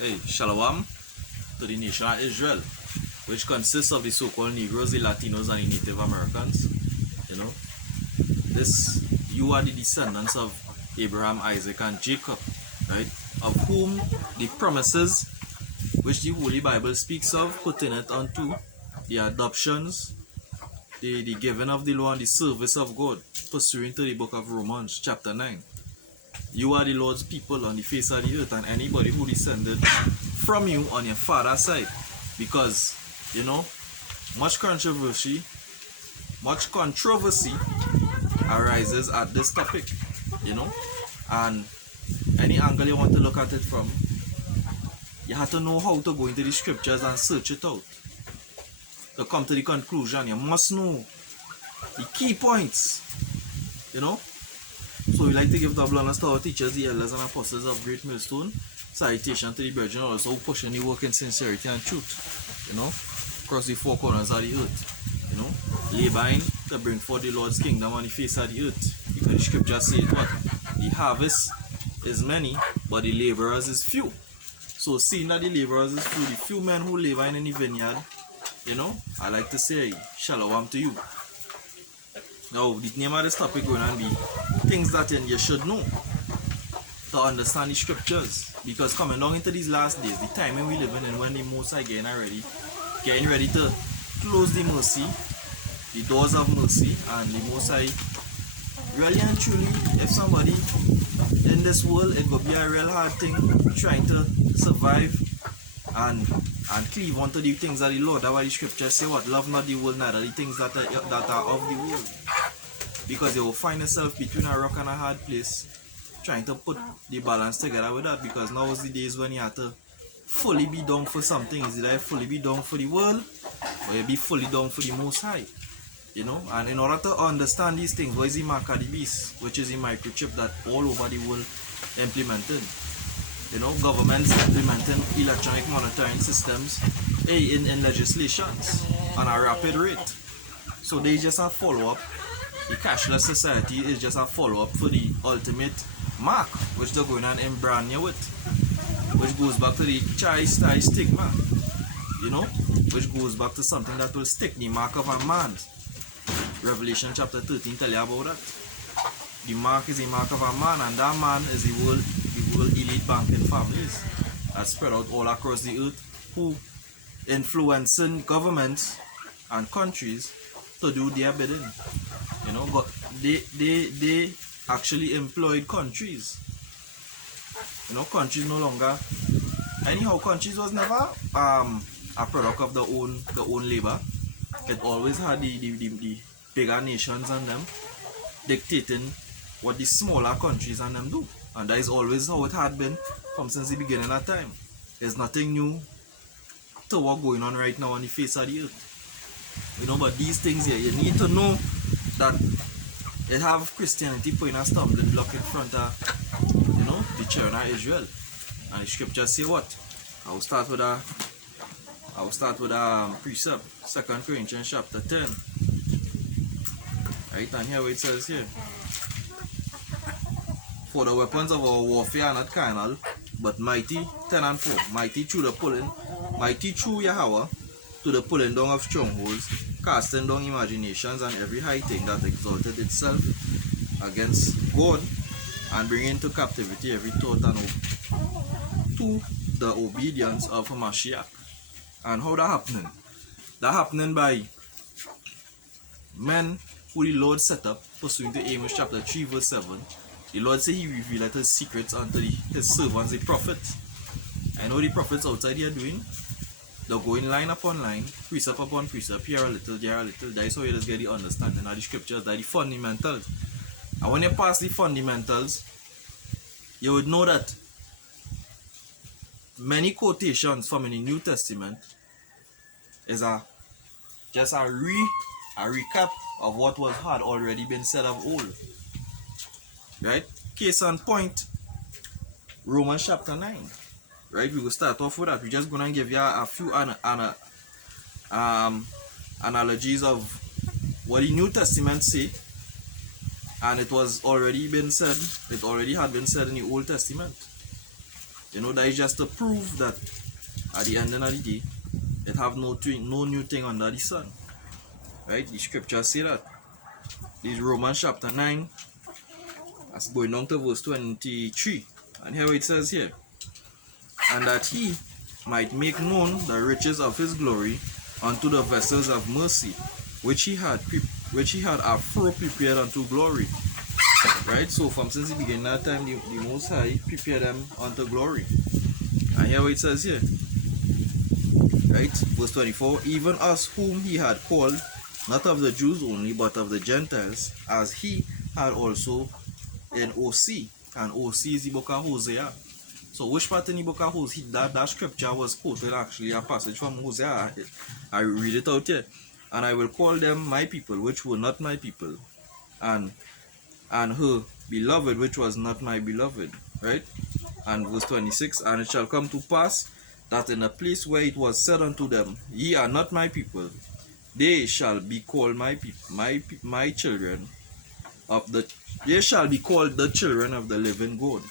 Hey, Shalom to the nation of Israel, which consists of the so-called Negroes, the Latinos, and the Native Americans. You know, you are the descendants of Abraham, Isaac, and Jacob, right? Of whom the promises which the Holy Bible speaks of, putting it unto the adoptions, the giving of the law, and the service of God, pursuant to the book of Romans, chapter 9. You are the Lord's people on the face of the earth, and anybody who descended from you on your father's side, because much controversy arises at this topic, and any angle you want to look at it from, you have to know how to go into the scriptures and search it out to come to the conclusion. You must know the key points, So we like to give double honors to our teachers, the elders and apostles of Great Millstone. Salutation to the brethren also pushing the work in sincerity and truth, across the four corners of the earth, laboring to bring forth the Lord's kingdom on the face of the earth. Because the scripture says what? The harvest is many, but the laborers is few. So seeing that the laborers is few, the few men who labor in the vineyard, I like to say, Shalom to you. Now, the name of this topic going to be things that you should know to understand the scriptures. Because coming down into these last days, the time when we live in, and when the Most High getting ready to close the mercy, the doors of mercy, and the Most High, really and truly, if somebody in this world, it will be a real hard thing trying to survive and cleave onto the things of the Lord. That's why the scriptures say what? Love not the world, neither the things that are of the world. Because you will find yourself between a rock and a hard place, trying to put the balance together with that. Because now is the days when you have to fully be down for something. Is either fully be down for the world, or you be fully down for the Most High. And in order to understand these things, what is the mark of the beast, which is the microchip that all over the world implemented. Governments implementing electronic monitoring systems in legislations on a rapid rate. So they just a follow-up. The cashless society is just a follow-up for the ultimate mark, which they're going on and brand new with, which goes back to the child stigma, which goes back to something that will stick, the mark of a man. Revelation chapter 13 tell you about that. The mark is the mark of a man, and that man is the world elite banking families that spread out all across the earth, who influencing governments and countries to do their bidding. But they actually employed countries. Countries no longer. Anyhow, countries was never a product of the own labor. It always had the bigger nations and them dictating what the smaller countries and them do. And that is always how it had been from since the beginning of time. There's nothing new to what going on right now on the face of the earth. But these things here, you need to know that it have Christianity putting a stumbling block in front of, the children of Israel. And the scriptures say what? I will start with a precept, 2 Corinthians chapter 10. Right, and here it says here, for the weapons of our warfare are not carnal, but mighty, 10 and 4, mighty through Yahweh, to the pulling down of strongholds, casting down imaginations and every high thing that exalted itself against God, and bringing to captivity every thought to the obedience of Mashiach. And how that happening? That happening by men who the Lord set up, pursuant to Amos chapter 3 verse 7. The Lord said he revealed his secrets unto his servants, the prophets. I know the prophets outside here doing. They're going line upon line, precept upon precept, here a little, there a little. That is how you just get the understanding of the scriptures, that the fundamentals. And when you pass the fundamentals, you would know that many quotations from in the New Testament is just a recap of what had already been said of old. Right? Case in point, Romans chapter 9. Right, we will start off with that. We're just going to give you a few analogies of what the New Testament say, and it was already been said. It already had been said in the Old Testament. You know, that is just to prove that at the end of the day, it have no new thing under the sun. Right? The scriptures say that. This is Romans chapter 9, that's going down to verse 23. And here it says here, and that he might make known the riches of his glory unto the vessels of mercy, which he had afore prepared unto glory. Right? So from since the beginning of time, the Most High prepared them unto glory. And here it says here, right? Verse 24, even us whom he had called, not of the Jews only, but of the Gentiles, as he had also in OC. And OC is the book of Hosea. So which part in the book of Hosea, that scripture was quoted, actually a passage from Hosea. I read it out here. And I will call them my people, which were not my people, and her beloved, which was not my beloved. Right? And verse 26, and it shall come to pass that in the place where it was said unto them, ye are not my people, they shall be called my people, my children of the, they shall be called the children of the living God.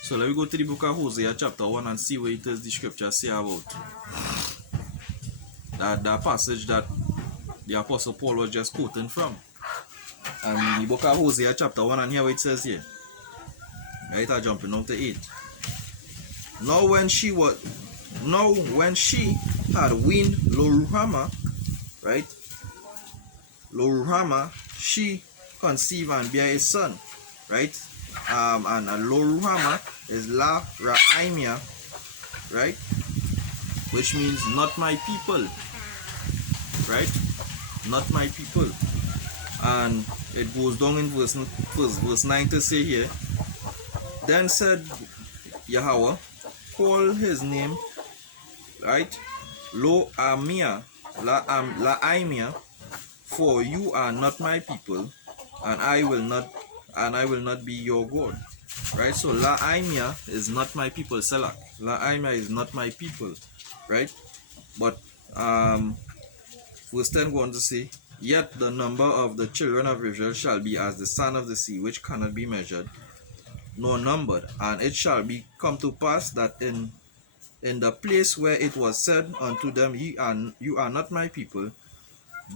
So let me go to the book of Hosea chapter 1 and see what it is the scripture say about that passage that the Apostle Paul was just quoting from. And in the book of Hosea chapter 1, and here what it says here. Right, I'm jumping down to 8. Now when she had weaned Lo-Ruhamah, right? Lo-Ruhamah, she conceived and bare a son, right? And Lo-Ruhamah is La Ra'imia, right? Which means not my people, right? Not my people. And it goes down in verse 9 to say here, then said Yahweh, call his name, right? Lo-Amia, La-Imia, for you are not my people, and I will not be your God. Right? So La-Imia is not my people, Selak. La-Imia is not my people. Right? But verse 10 go on to say, yet the number of the children of Israel shall be as the sand of the sea, which cannot be measured nor numbered. And it shall come to pass that in the place where it was said unto them, you are not my people,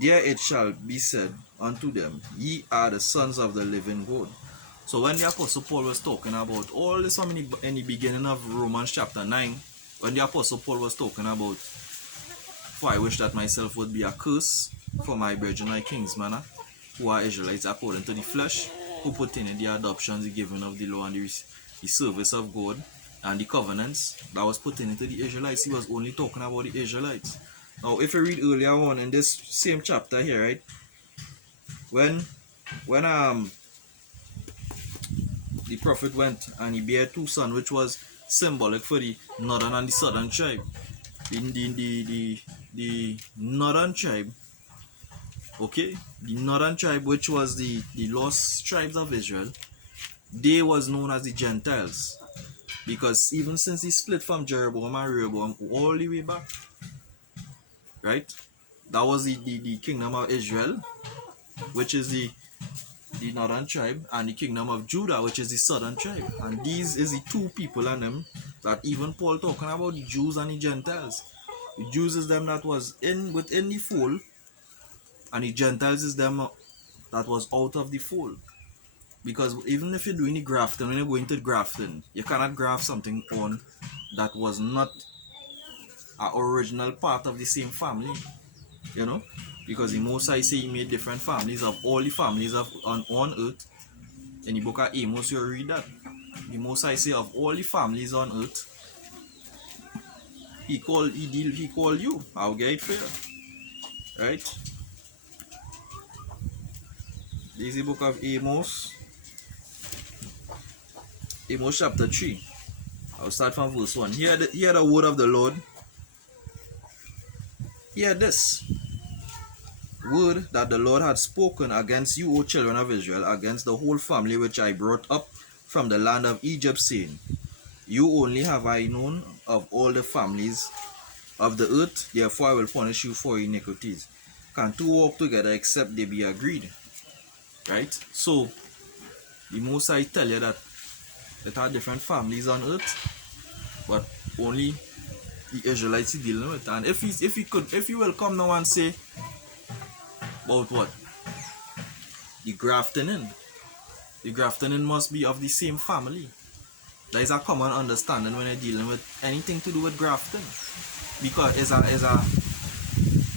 there it shall be said unto them, ye are the sons of the living God. So when the Apostle Paul was talking about all this in the beginning of Romans chapter 9, when the Apostle Paul was talking about, for I wish that myself would be a curse for my brethren, my kinsmen, who are Israelites according to the flesh, who put in the adoption, the giving of the law, and the service of God, and the covenants that was put into the Israelites. He was only talking about the Israelites. Now, if you read earlier on in this same chapter here, right, when the prophet went and he bare 2 sons, which was symbolic for the northern and the southern tribe. In the northern tribe, okay, the northern tribe, which was the lost tribes of Israel, they was known as the Gentiles, because even since he split from Jeroboam and Rehoboam all the way back, right, that was the kingdom of Israel, which is the northern tribe, and the kingdom of Judah, which is the southern tribe. And these is the 2 people and them that even Paul talking about, the Jews and the Gentiles. The Jews is them that was within the fold, and the Gentiles is them that was out of the fold. Because even if you're doing the grafting, when you're going to the grafting, you cannot graft something on that was not an original part of the same family, you know, because the Most High say he made different families of all the families on earth. In the book of Amos you read that the Most High say of all the families on earth, he called you. I'll get it fair, right? This is the book of Amos chapter 3. I'll start from verse 1. Hear the word of the Lord. Hear this word that the Lord had spoken against you, O children of Israel, against the whole family which I brought up from the land of Egypt, saying, you only have I known of all the families of the earth, therefore I will punish you for iniquities. Can 2 walk together except they be agreed? Right? So the Most High tell you that there are different families on earth, but only the Israelites he dealing with. And if he will come now and say about what? The grafting in. The grafting in must be of the same family. That is a common understanding when you're dealing with anything to do with grafting. Because it's an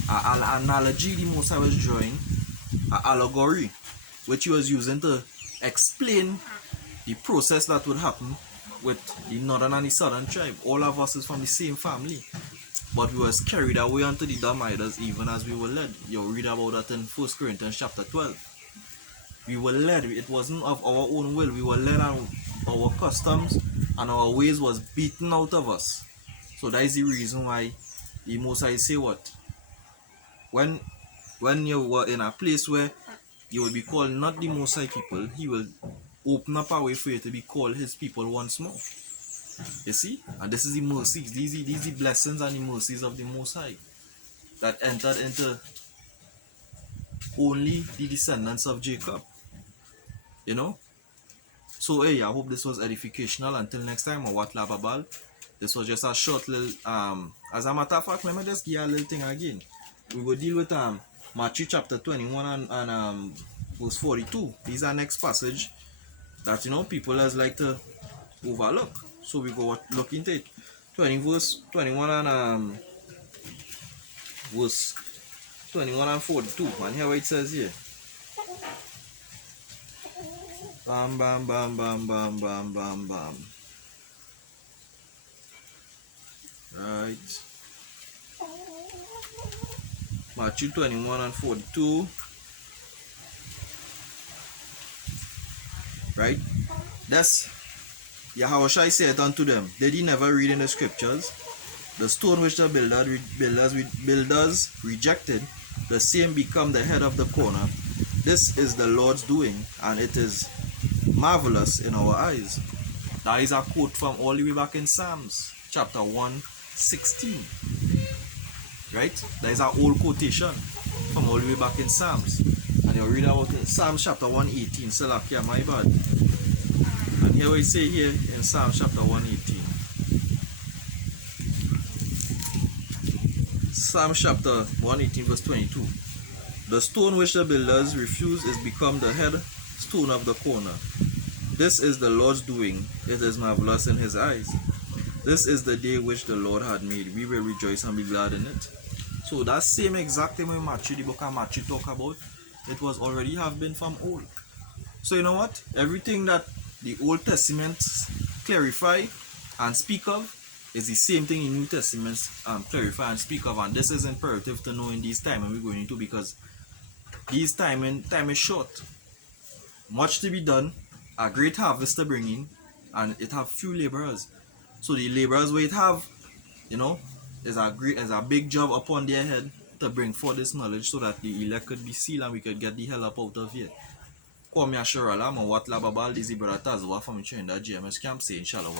analogy the Most High was drawing, an allegory, which he was using to explain the process that would happen with the northern and the southern tribe. All of us is from the same family, but we was carried away unto the dumb idols even as we were led. You'll read about that in 1 Corinthians chapter 12. We were led. It wasn't of our own will. We were led, and our customs and our ways was beaten out of us. So that is the reason why the Most High say what? When you were in a place where you will be called not the Most High people, he will open up a way for you to be called his people once more. You see? And this is the mercies. These are the blessings and the mercies of the Most High that entered into only the descendants of Jacob. You know? So hey, I hope this was educational. Until next time, Mawat Lababal. This was just a short little as a matter of fact, let me just give you a little thing again. We will deal with Matthew chapter 21 and verse 42. These are next passage that people as like to overlook. So we go look into it. Verse 21 and verse 21 and 42. And here what it says here. Bam bam bam bam bam bam bam bam. Right. Matthew 21 and 42. Right? That's Yahushua said unto them, did he never read in the scriptures? The stone which the builders rejected, the same become the head of the corner. This is the Lord's doing, and it is marvelous in our eyes. That is a quote from all the way back in Psalms chapter 1:16. Right? That is an old quotation from all the way back in Psalms. And you read about it, Psalms chapter 118. Salakia, my bad. And here we say here in Psalms chapter 118. Psalms chapter 118 verse 22. The stone which the builders refused is become the head stone of the corner. This is the Lord's doing. It is marvelous in his eyes. This is the day which the Lord had made. We will rejoice and be glad in it. So that same exact thing when Matthew, the book of Matthew talk about, it was already have been from old. So you know what? Everything that the Old Testament clarify and speak of is the same thing in New Testament clarify and speak of. And this is imperative to know in these times and we're going into, because these time is short. Much to be done, a great harvest to bring in, and it have few laborers. So the laborers we have, is a big job upon their head to bring forth this knowledge so that the elect could be sealed and we could get the hell up out of here. Kwame Asherala, Mawat Lababal, Dizzy Brother Tazwa from the GMS camp saying Shalom.